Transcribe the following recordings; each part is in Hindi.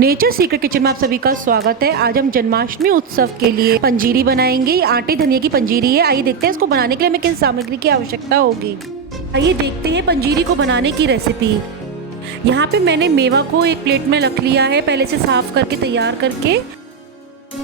नेचर सीक्रेट किचन में आप सभी का स्वागत है। आज हम जन्माष्टमी उत्सव के लिए पंजीरी बनाएंगे। ये आटे धनिया की पंजीरी है। आइए देखते हैं इसको बनाने के लिए हमें किन सामग्री की आवश्यकता होगी। आइए देखते हैं पंजीरी को बनाने की रेसिपी। यहाँ पे मैंने मेवा को एक प्लेट में रख लिया है, पहले से साफ करके तैयार करके।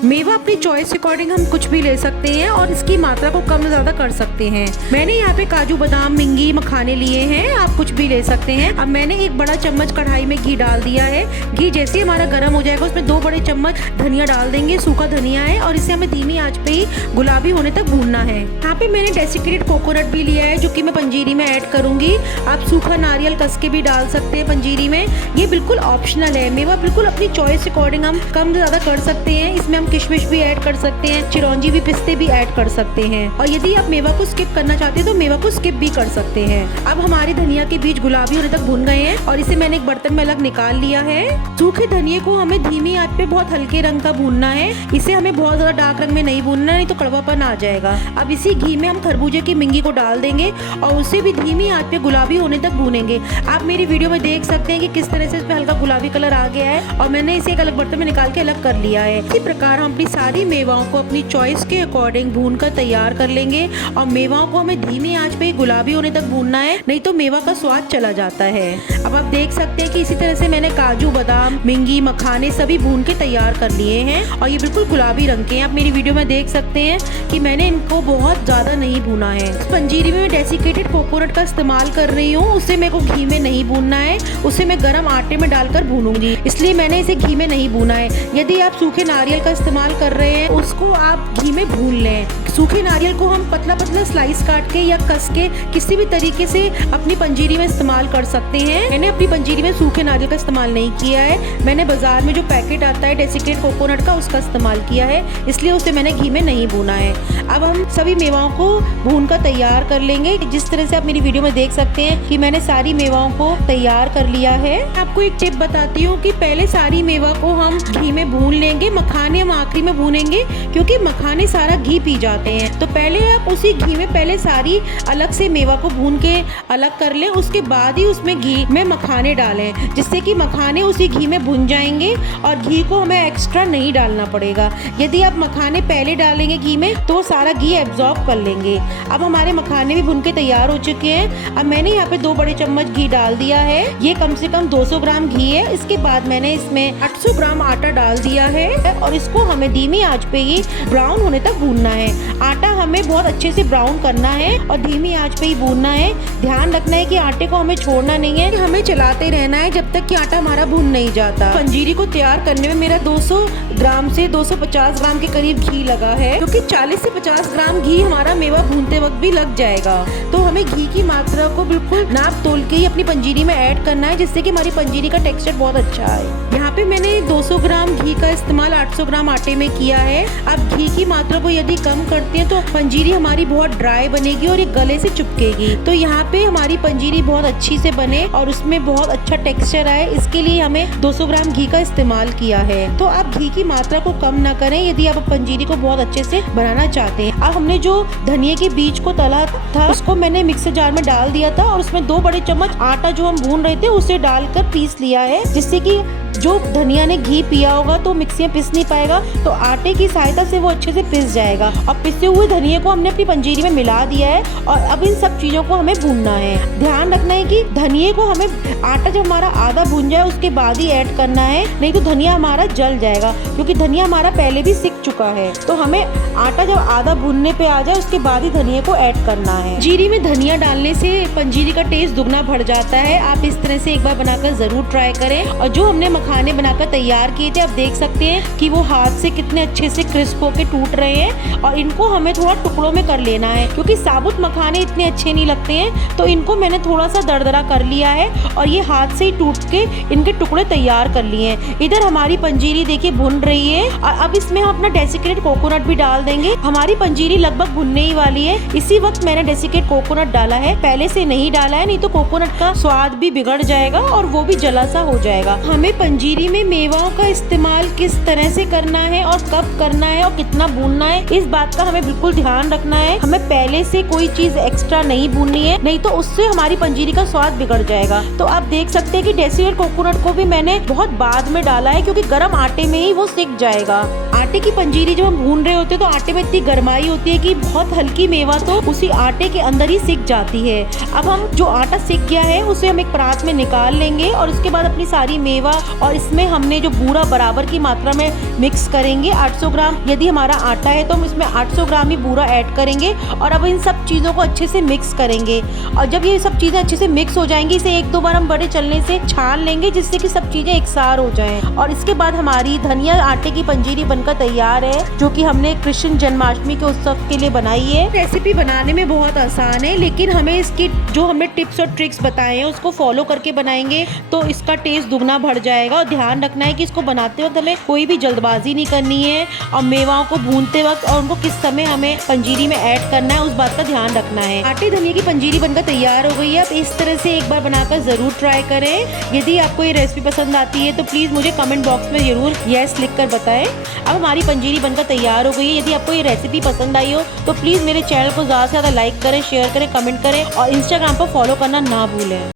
मेवा अपनी चॉइस के अकॉर्डिंग हम कुछ भी ले सकते हैं और इसकी मात्रा को कम ज्यादा कर सकते हैं। मैंने यहाँ पे काजू बादाम मिंगी मखाने लिए हैं, आप कुछ भी ले सकते हैं। अब मैंने एक बड़ा चम्मच कढ़ाई में घी डाल दिया है। घी जैसे हमारा गर्म हो जाएगा उसमें 2 बड़े चम्मच धनिया डाल देंगे। सूखा धनिया है और इसे हमें धीमी आंच पे ही गुलाबी होने तक भूनना है। यहाँ पे मैंने डेसिकेटेड कोकोनट भी लिया है जो कि मैं पंजीरी में ऐड करूंगी। आप सूखा नारियल कस के भी डाल सकते हैं पंजीरी में, ये बिल्कुल ऑप्शनल है। मेवा बिल्कुल अपनी चॉइस के अकॉर्डिंग हम कम ज्यादा कर सकते हैं। इसमें हम किशमिश भी ऐड कर सकते हैं, चिरौंजी भी, पिस्ते भी ऐड कर सकते हैं। और यदि आप मेवा को स्किप करना चाहते हैं तो मेवा को स्किप भी कर सकते हैं। अब हमारे धनिया के बीज गुलाबी होने तक भून गए हैं और इसे मैंने एक बर्तन में अलग निकाल लिया है। सूखे धनिये को हमें धीमी आंच पे बहुत हल्के रंग का भूनना है। इसे हमें बहुत ज्यादा डार्क रंग में नहीं भूनना, नहीं तो कड़वापन आ जाएगा। अब इसी घी में हम खरबूजे की मिंगी को डाल देंगे और उसे भी धीमी आंच पे गुलाबी होने तक भूनेंगे। आप मेरी वीडियो में देख सकते हैं कि किस तरह से इस पे हल्का गुलाबी कलर आ गया है और मैंने इसे एक अलग बर्तन में निकाल के अलग कर लिया है। इसी प्रकार हम अपनी सारी मेवाओं को अपनी चॉइस के अकॉर्डिंग भूनकर तैयार कर लेंगे और मेवाओं को हमें धीमी आंच पे गुलाबी होने तक भूनना है, नहीं तो मेवा का स्वाद चला जाता है। अब आप देख सकते हैं कि इसी तरह से मैंने काजू बादाम मिंगी मखाने सभी भून के तैयार कर लिए हैं और ये बिल्कुल गुलाबी रंग के हैं। आप मेरी वीडियो में देख सकते हैं कि मैंने इनको बहुत ज्यादा नहीं भूना है। इस पंजीरी में मैं डेसिकेटेड कोकोनट का इस्तेमाल कर रही हूँ, उसे मेरे को घी में नहीं भूनना है, उसे मैं गर्म आटे में डालकर भूनूंगी, इसलिए मैंने इसे घी में नहीं भूना है। यदि आप सूखे नारियल का इस्तेमाल कर रहे हैं उसको आप घी में भून लें। सूखे नारियल को हम पतला पतला स्लाइस काट के या कस के किसी भी तरीके से अपनी पंजीरी में इस्तेमाल कर सकते हैं। मैंने अपनी पंजीरी में सूखे नारियल का इस्तेमाल नहीं किया है, मैंने बाजार में जो पैकेट आता है डेसिकेटेड कोकोनट का उसका इस्तेमाल किया है, इसलिए उसे मैंने घी में नहीं भूना है। अब हम सभी मेवाओं को भून कर तैयार कर लेंगे। जिस तरह से आप मेरी वीडियो में देख सकते हैं कि मैंने सारी मेवाओं को तैयार कर लिया है। आपको एक टिप बताती हूँ कि पहले सारी मेवा को हम घी में भून लेंगे, मखाने हम आखिरी में भूनेंगे क्योंकि मखाने सारा घी पी जाते हैं। तो पहले आप उसी घी में पहले सारी अलग से मेवा को भून के अलग कर लें, उसके बाद ही उसमें घी में मखाने डालें, जिससे कि मखाने उसी घी में भुन जाएंगे और घी को हमें एक्स्ट्रा नहीं डालना पड़ेगा। यदि आप मखाने पहले डालेंगे घी में तो सारा घी एब्जॉर्ब कर लेंगे। अब हमारे मखाने भी भुन के तैयार हो चुके हैं। अब मैंने यहाँ पे 2 बड़े चम्मच घी डाल दिया है, ये कम से कम 200 ग्राम घी है। इसके बाद मैंने इसमें 800 ग्राम आटा डाल दिया है और इसको हमें धीमी आंच पे ही ब्राउन होने तक भूनना है। आटा हमें बहुत अच्छे से ब्राउन करना है और धीमी आंच पे ही भूनना है। ध्यान रखना है कि आटे को हमें छोड़ना नहीं है, हमें चलाते रहना है जब तक कि आटा हमारा भून नहीं जाता। पंजीरी को तैयार करने में मेरा 200 ग्राम से 250 ग्राम के करीब घी लगा है, क्योंकि 40 से 50 ग्राम घी हमारा मेवा भूनते वक्त भी लग जाएगा। तो हमें घी की मात्रा को बिल्कुल नाप तोल के ही अपनी पंजीरी में ऐड करना है, जिससे कि हमारी पंजीरी का टेक्सचर बहुत अच्छा आए। यहाँ पे मैंने 200 ग्राम घी का इस्तेमाल 800 ग्राम आटे में किया है। अब घी की मात्रा को यदि कम करते हैं तो पंजीरी हमारी बहुत ड्राई बनेगी और ये गले से चिपकेगी। तो यहाँ पे हमारी पंजीरी बहुत अच्छी से बने और उसमें बहुत अच्छा टेक्सचर आए, इसके लिए हमें 200 ग्राम घी का इस्तेमाल किया है। तो आप घी की मात्रा को कम ना करें यदि आप पंजीरी को बहुत अच्छे से बनाना चाहते हैं। अब हमने जो धनिये के बीज को तला था उसको मैंने मिक्सर जार में डाल दिया था और उसमें 2 बड़े चम्मच आटा जो हम भून रहे थे उसे डालकर पीस लिया है, जिससे कि जो धनिया ने घी पिया होगा तो मिक्सी में पिस नहीं पाएगा, तो आटे की सहायता से वो अच्छे से पिस जाएगा। और पिसे हुए धनिये को हमने अपनी पंजीरी में मिला दिया है और अब इन सब चीजों को हमें भूनना है। ध्यान रखना है कि धनिये को हमें आटा जब हमारा आधा भून जाए उसके बाद ही ऐड करना है, नहीं तो धनिया हमारा जल जाएगा, क्योंकि धनिया हमारा पहले भी सिक चुका है। तो हमें आटा जब आधा भूनने पे आ जाए उसके बाद ही धनिये को ऐड करना है। जीरी में धनिया डालने से पंजीरी का टेस्ट दुगना बढ़ जाता है। आप इस तरह से एक बार बनाकर जरूर ट्राई करें। और जो हमने मखाने बनाकर तैयार किए थे आप देख सकते हैं कि वो हाथ से कितने अच्छे से क्रिस्प होके टूट रहे हैं और इनको हमें थोड़ा टुकड़ों में कर लेना है, क्योंकि साबुत मखाने इतने अच्छे नहीं लगते हैं। तो इनको मैंने थोड़ा सा दरदरा कर लिया है और ये हाथ से ही टूट के इनके टुकड़े तैयार कर लिए हैं। इधर हमारी पंजीरी देखिए भुन रही है और अब इसमें हम अपना डेसिकेटेड कोकोनट भी डाल देंगे। हमारी पंजीरी लगभग भुनने ही वाली है। इसी वक्त मैंने डेसिकेटेड कोकोनट डाला है, पहले से नहीं डाला है, नहीं तो कोकोनट का स्वाद भी बिगड़ जाएगा और वो भी जला सा हो जाएगा। हमें पंजीरी में मेवाओं का इस्तेमाल किस तरह से करना है और कब करना है और कितना भूनना है, इस बात का हमें बिल्कुल ध्यान रखना है। हमें पहले से कोई चीज एक्स्ट्रा नहीं भूननी है, नहीं तो उससे हमारी पंजीरी का स्वाद बिगड़ जाएगा। तो आप देख सकते हैं कि डेसिकेटेड कोकोनट को भी मैंने बहुत बाद में डाला है, क्योंकि गर्म आटे में ही वो सिक जाएगा। आटे की पंजीरी जब हम भून रहे होते हैं तो आटे में इतनी गर्माई होती है कि बहुत हल्की मेवा तो उसी आटे के अंदर ही सिक जाती है। अब हम जो आटा सिक गया है उसे हम एक परात में निकाल लेंगे और उसके बाद अपनी सारी मेवा और इसमें हमने जो बूरा बराबर की मात्रा में मिक्स करेंगे। 800 ग्राम यदि हमारा आटा है तो हम इसमें 800 ग्राम ही बूरा ऐड करेंगे और अब इन सब चीज़ों को अच्छे से मिक्स करेंगे। और जब ये सब चीज़ें अच्छे से मिक्स हो जाएंगी, इसे एक दो बार हम बड़े चलने से छान लेंगे जिससे कि सब चीज़ें एकसार हो जाएं। और इसके बाद हमारी धनिया आटे की पंजीरी बनकर तैयार है, जो कि हमने कृष्ण जन्माष्टमी के उत्सव के लिए बनाई है। रेसिपी बनाने में बहुत आसान है, लेकिन हमें इसकी जो हमें टिप्स और ट्रिक्स बताए हैं उसको फॉलो करके बनाएंगे तो इसका टेस्ट दुगना बढ़ जाएगा। और ध्यान रखना है कि इसको बनाते वक्त हमें कोई भी जल्दबाजी नहीं करनी है और मेवाओं को भूनते वक्त और उनको किस समय हमें पंजीरी में ऐड करना है उस बात का ध्यान रखना है। आटे धनिया की पंजीरी बनकर तैयार हो गई है। आप इस तरह से एक बार बनाकर जरूर ट्राई करें। यदि आपको ये रेसिपी पसंद आती है तो प्लीज मुझे कमेंट बॉक्स में जरूर यस लिख कर बताएं। अब हमारी पंजीरी बनकर तैयार हो गई है। यदि आपको ये रेसिपी पसंद आई हो तो प्लीज मेरे चैनल को ज्यादा से ज्यादा लाइक करें, शेयर करें, कमेंट करें और इंस्टाग्राम पर फॉलो करना ना भूलें।